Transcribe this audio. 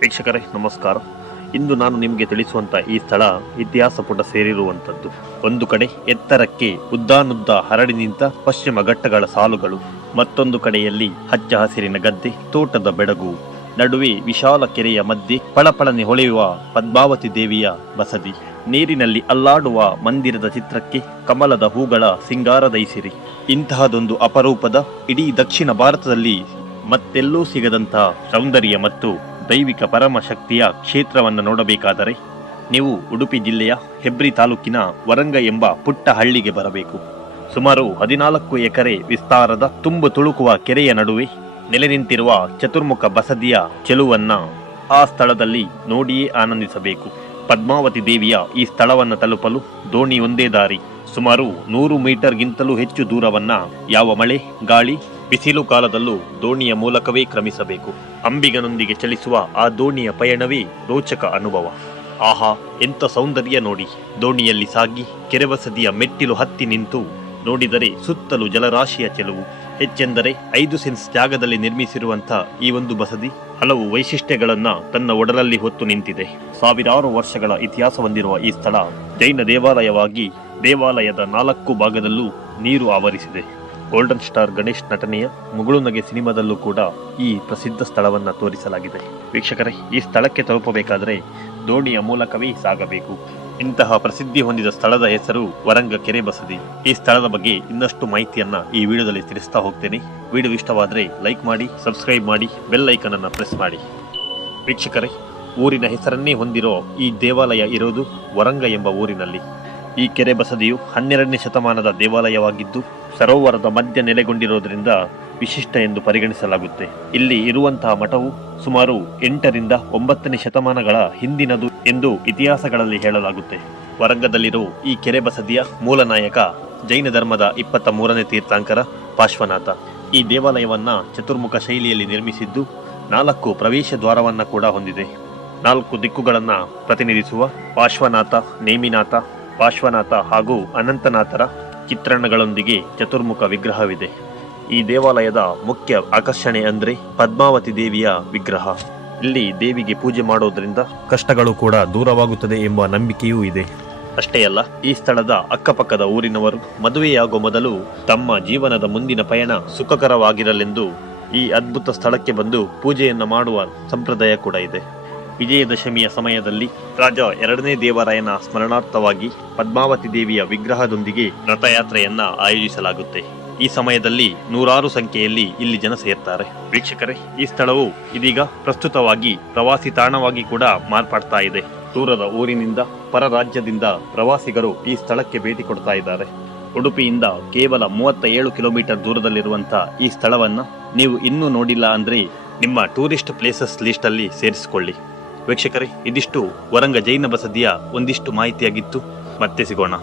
ವೀಕ್ಷಕರೇ, ನಮಸ್ಕಾರ. ಇಂದು ನಾನು ನಿಮಗೆ ತಿಳಿಸುವಂತ ಈ ಸ್ಥಳ ಇತಿಹಾಸ ಪುಟ ಸೇರಿರುವಂತದ್ದು ಒಂದು ಕಡೆ ಎತ್ತರಕ್ಕೆ ಉದ್ದಾನುದ್ದ ಹರಡಿ ನಿಂತ ಪಶ್ಚಿಮ ಘಟ್ಟಗಳ ಸಾಲುಗಳು, ಮತ್ತೊಂದು ಕಡೆಯಲ್ಲಿ ಹಚ್ಚ ಹಸಿರಿನ ಗದ್ದೆ, ತೋಟದ ಬೆಡಗು, ನಡುವೆ ವಿಶಾಲ ಕೆರೆಯ ಮಧ್ಯೆ ಪಳಪಳನೆ ಹೊಳೆಯುವ ಪದ್ಮಾವತಿ ದೇವಿಯ ಬಸದಿ. ನೀರಿನಲ್ಲಿ ಅಲ್ಲಾಡುವ ಮಂದಿರದ ಚಿತ್ರಕ್ಕೆ ಕಮಲದ ಹೂಗಳ ಸಿಂಗಾರದೈಸಿರಿ ಇಂತಹದೊಂದು ಅಪರೂಪದ ಇಡೀ ದಕ್ಷಿಣ ಭಾರತದಲ್ಲಿ ಮತ್ತೆಲ್ಲೂ ಸಿಗದಂತಹ ಸೌಂದರ್ಯ ಮತ್ತು ದೈವಿಕ ಪರಮಶಕ್ತಿಯ ಕ್ಷೇತ್ರವನ್ನು ನೋಡಬೇಕಾದರೆ ನೀವು ಉಡುಪಿ ಜಿಲ್ಲೆಯ ಹೆಬ್ರಿ ತಾಲೂಕಿನ ವರಂಗ ಎಂಬ ಪುಟ್ಟ ಹಳ್ಳಿಗೆ ಬರಬೇಕು. ಸುಮಾರು ಹದಿನಾಲ್ಕು ಎಕರೆ ವಿಸ್ತಾರದ ತುಂಬು ತುಳುಕುವ ಕೆರೆಯ ನಡುವೆ ನೆಲೆ ನಿಂತಿರುವ ಚತುರ್ಮುಖ ಬಸದಿಯ ಚೆಲುವನ್ನ ಆ ಸ್ಥಳದಲ್ಲಿ ನೋಡಿಯೇ ಆನಂದಿಸಬೇಕು. ಪದ್ಮಾವತಿ ದೇವಿಯ ಈ ಸ್ಥಳವನ್ನು ತಲುಪಲು ದೋಣಿ ಒಂದೇ ದಾರಿ. ಸುಮಾರು ನೂರು ಮೀಟರ್ಗಿಂತಲೂ ಹೆಚ್ಚು ದೂರವನ್ನ ಯಾವ ಮಳೆ, ಗಾಳಿ ಬಿಸಿಲು ಕಾಲದಲ್ಲೂ ದೋಣಿಯ ಮೂಲಕವೇ ಕ್ರಮಿಸಬೇಕು. ಅಂಬಿಗನೊಂದಿಗೆ ಚಲಿಸುವ ಆ ದೋಣಿಯ ಪಯಣವೇ ರೋಚಕ ಅನುಭವ. ಆಹಾ, ಎಂಥ ಸೌಂದರ್ಯ ನೋಡಿ. ದೋಣಿಯಲ್ಲಿ ಸಾಗಿ ಕೆರೆವಸದಿಯ ಮೆಟ್ಟಿಲು ಹತ್ತಿ ನಿಂತು ನೋಡಿದರೆ ಸುತ್ತಲೂ ಜಲರಾಶಿಯ ಚೆಲುವು. ಹೆಚ್ಚೆಂದರೆ ಐದು ಸೆನ್ಸ್ ಜಾಗದಲ್ಲಿ ನಿರ್ಮಿಸಿರುವಂಥ ಈ ಒಂದು ಬಸದಿ ಹಲವು ವೈಶಿಷ್ಟ್ಯಗಳನ್ನ ತನ್ನ ಒಡಲಲ್ಲಿ ಹೊತ್ತು ನಿಂತಿದೆ. ಸಾವಿರಾರು ವರ್ಷಗಳ ಇತಿಹಾಸ ಹೊಂದಿರುವ ಈ ಸ್ಥಳ ಜೈನ ದೇವಾಲಯವಾಗಿ ದೇವಾಲಯದ ನಾಲ್ಕು ಭಾಗದಲ್ಲೂ ನೀರು ಆವರಿಸಿದೆ. ಗೋಲ್ಡನ್ ಸ್ಟಾರ್ ಗಣೇಶ್ ನಟನೆಯ ಮುಗುಳು ನಗೆ ಸಿನಿಮಾದಲ್ಲೂ ಕೂಡ ಈ ಪ್ರಸಿದ್ಧ ಸ್ಥಳವನ್ನು ತೋರಿಸಲಾಗಿದೆ. ವೀಕ್ಷಕರೇ, ಈ ಸ್ಥಳಕ್ಕೆ ತಲುಪಬೇಕಾದರೆ ದೋಣಿಯ ಮೂಲಕವೇ ಸಾಗಬೇಕು. ಇಂತಹ ಪ್ರಸಿದ್ಧಿ ಹೊಂದಿದ ಸ್ಥಳದ ಹೆಸರು ವರಂಗ ಕೆರೆ ಬಸದಿ. ಈ ಸ್ಥಳದ ಬಗ್ಗೆ ಇನ್ನಷ್ಟು ಮಾಹಿತಿಯನ್ನ ಈ ವಿಡಿಯೋದಲ್ಲಿ ತಿಳಿಸ್ತಾ ಹೋಗ್ತೇನೆ. ವಿಡಿಯೋ ಇಷ್ಟವಾದರೆ ಲೈಕ್ ಮಾಡಿ, ಸಬ್ಸ್ಕ್ರೈಬ್ ಮಾಡಿ, ಬೆಲ್ ಐಕನ್ ಅನ್ನು ಪ್ರೆಸ್ ಮಾಡಿ. ವೀಕ್ಷಕರೇ, ಊರಿನ ಹೆಸರನ್ನೇ ಹೊಂದಿರೋ ಈ ದೇವಾಲಯ ಇರೋದು ವರಂಗ ಎಂಬ ಊರಿನಲ್ಲಿ. ಈ ಕೆರೆ ಬಸದಿಯು ಹನ್ನೆರಡನೇ ಶತಮಾನದ ದೇವಾಲಯವಾಗಿದ್ದು ಸರೋವರದ ಮಧ್ಯ ನೆಲೆಗೊಂಡಿರೋದ್ರಿಂದ ವಿಶಿಷ್ಟ ಎಂದು ಪರಿಗಣಿಸಲಾಗುತ್ತೆ. ಇಲ್ಲಿ ಇರುವಂತಹ ಮಠವು ಸುಮಾರು ಎಂಟರಿಂದ ಒಂಬತ್ತನೇ ಶತಮಾನಗಳ ಹಿಂದಿನದು ಎಂದು ಇತಿಹಾಸಗಳಲ್ಲಿ ಹೇಳಲಾಗುತ್ತೆ. ವರಂಗದಲ್ಲಿರೋ ಈ ಕೆರೆ ಬಸದಿಯ ಮೂಲ ನಾಯಕ ಜೈನ ಧರ್ಮದ ಇಪ್ಪತ್ತ ಮೂರನೇ ತೀರ್ಥಾಂಕರ ಪಾರ್ಶ್ವನಾಥ. ಈ ದೇವಾಲಯವನ್ನ ಚತುರ್ಮುಖ ಶೈಲಿಯಲ್ಲಿ ನಿರ್ಮಿಸಿದ್ದು ನಾಲ್ಕು ಪ್ರವೇಶ ದ್ವಾರವನ್ನ ಕೂಡ ಹೊಂದಿದೆ. ನಾಲ್ಕು ದಿಕ್ಕುಗಳನ್ನ ಪ್ರತಿನಿಧಿಸುವ ಪಾರ್ಶ್ವನಾಥ, ನೇಮಿನಾಥ, ಪಾರ್ಶ್ವನಾಥ ಹಾಗೂ ಅನಂತನಾಥರ ಚಿತ್ರಣಗಳೊಂದಿಗೆ ಚತುರ್ಮುಖ ವಿಗ್ರಹವಿದೆ. ಈ ದೇವಾಲಯದ ಮುಖ್ಯ ಆಕರ್ಷಣೆ ಅಂದ್ರೆ ಪದ್ಮಾವತಿ ದೇವಿಯ ವಿಗ್ರಹ. ಇಲ್ಲಿ ದೇವಿಗೆ ಪೂಜೆ ಮಾಡೋದ್ರಿಂದ ಕಷ್ಟಗಳು ಕೂಡ ದೂರವಾಗುತ್ತದೆ ಎಂಬ ನಂಬಿಕೆಯೂ ಇದೆ. ಅಷ್ಟೇ ಅಲ್ಲ, ಈ ಸ್ಥಳದ ಅಕ್ಕಪಕ್ಕದ ಊರಿನವರು ಮದುವೆಯಾಗುವ ಮೊದಲು ತಮ್ಮ ಜೀವನದ ಮುಂದಿನ ಪಯಣ ಸುಖಕರವಾಗಿರಲೆಂದು ಈ ಅದ್ಭುತ ಸ್ಥಳಕ್ಕೆ ಬಂದು ಪೂಜೆಯನ್ನು ಮಾಡುವ ಸಂಪ್ರದಾಯ ಕೂಡ ಇದೆ. ವಿಜಯದಶಮಿಯ ಸಮಯದಲ್ಲಿ ರಾಜ ಎರಡನೇ ದೇವರಾಯನ ಸ್ಮರಣಾರ್ಥವಾಗಿ ಪದ್ಮಾವತಿ ದೇವಿಯ ವಿಗ್ರಹದೊಂದಿಗೆ ರಥಯಾತ್ರೆಯನ್ನ ಆಯೋಜಿಸಲಾಗುತ್ತೆ. ಈ ಸಮಯದಲ್ಲಿ ನೂರಾರು ಸಂಖ್ಯೆಯಲ್ಲಿ ಇಲ್ಲಿ ಜನ ಸೇರ್ತಾರೆ. ವೀಕ್ಷಕರೇ, ಈ ಸ್ಥಳವು ಇದೀಗ ಪ್ರಸ್ತುತವಾಗಿ ಪ್ರವಾಸಿ ತಾಣವಾಗಿ ಕೂಡ ಮಾರ್ಪಾಡ್ತಾ ಇದೆ. ದೂರದ ಊರಿನಿಂದ ಪರ ರಾಜ್ಯದಿಂದ ಪ್ರವಾಸಿಗರು ಈ ಸ್ಥಳಕ್ಕೆ ಭೇಟಿ ಕೊಡ್ತಾ ಇದ್ದಾರೆ. ಉಡುಪಿಯಿಂದ ಕೇವಲ ಮೂವತ್ತ ಏಳು ಕಿಲೋಮೀಟರ್ ದೂರದಲ್ಲಿರುವಂತಹ ಈ ಸ್ಥಳವನ್ನ ನೀವು ಇನ್ನೂ ನೋಡಿಲ್ಲ ಅಂದ್ರೆ ನಿಮ್ಮ ಟೂರಿಸ್ಟ್ ಪ್ಲೇಸಸ್ ಲಿಸ್ಟ್ ಅಲ್ಲಿ ಸೇರಿಸಿಕೊಳ್ಳಿ. ವೀಕ್ಷಕರೇ ಇದಿಷ್ಟು ವರಂಗ ಜೈನ ಬಸದಿಯ ಒಂದಿಷ್ಟು ಮಾಹಿತಿಯಾಗಿತ್ತು. ಮತ್ತೆ ಸಿಗೋಣ.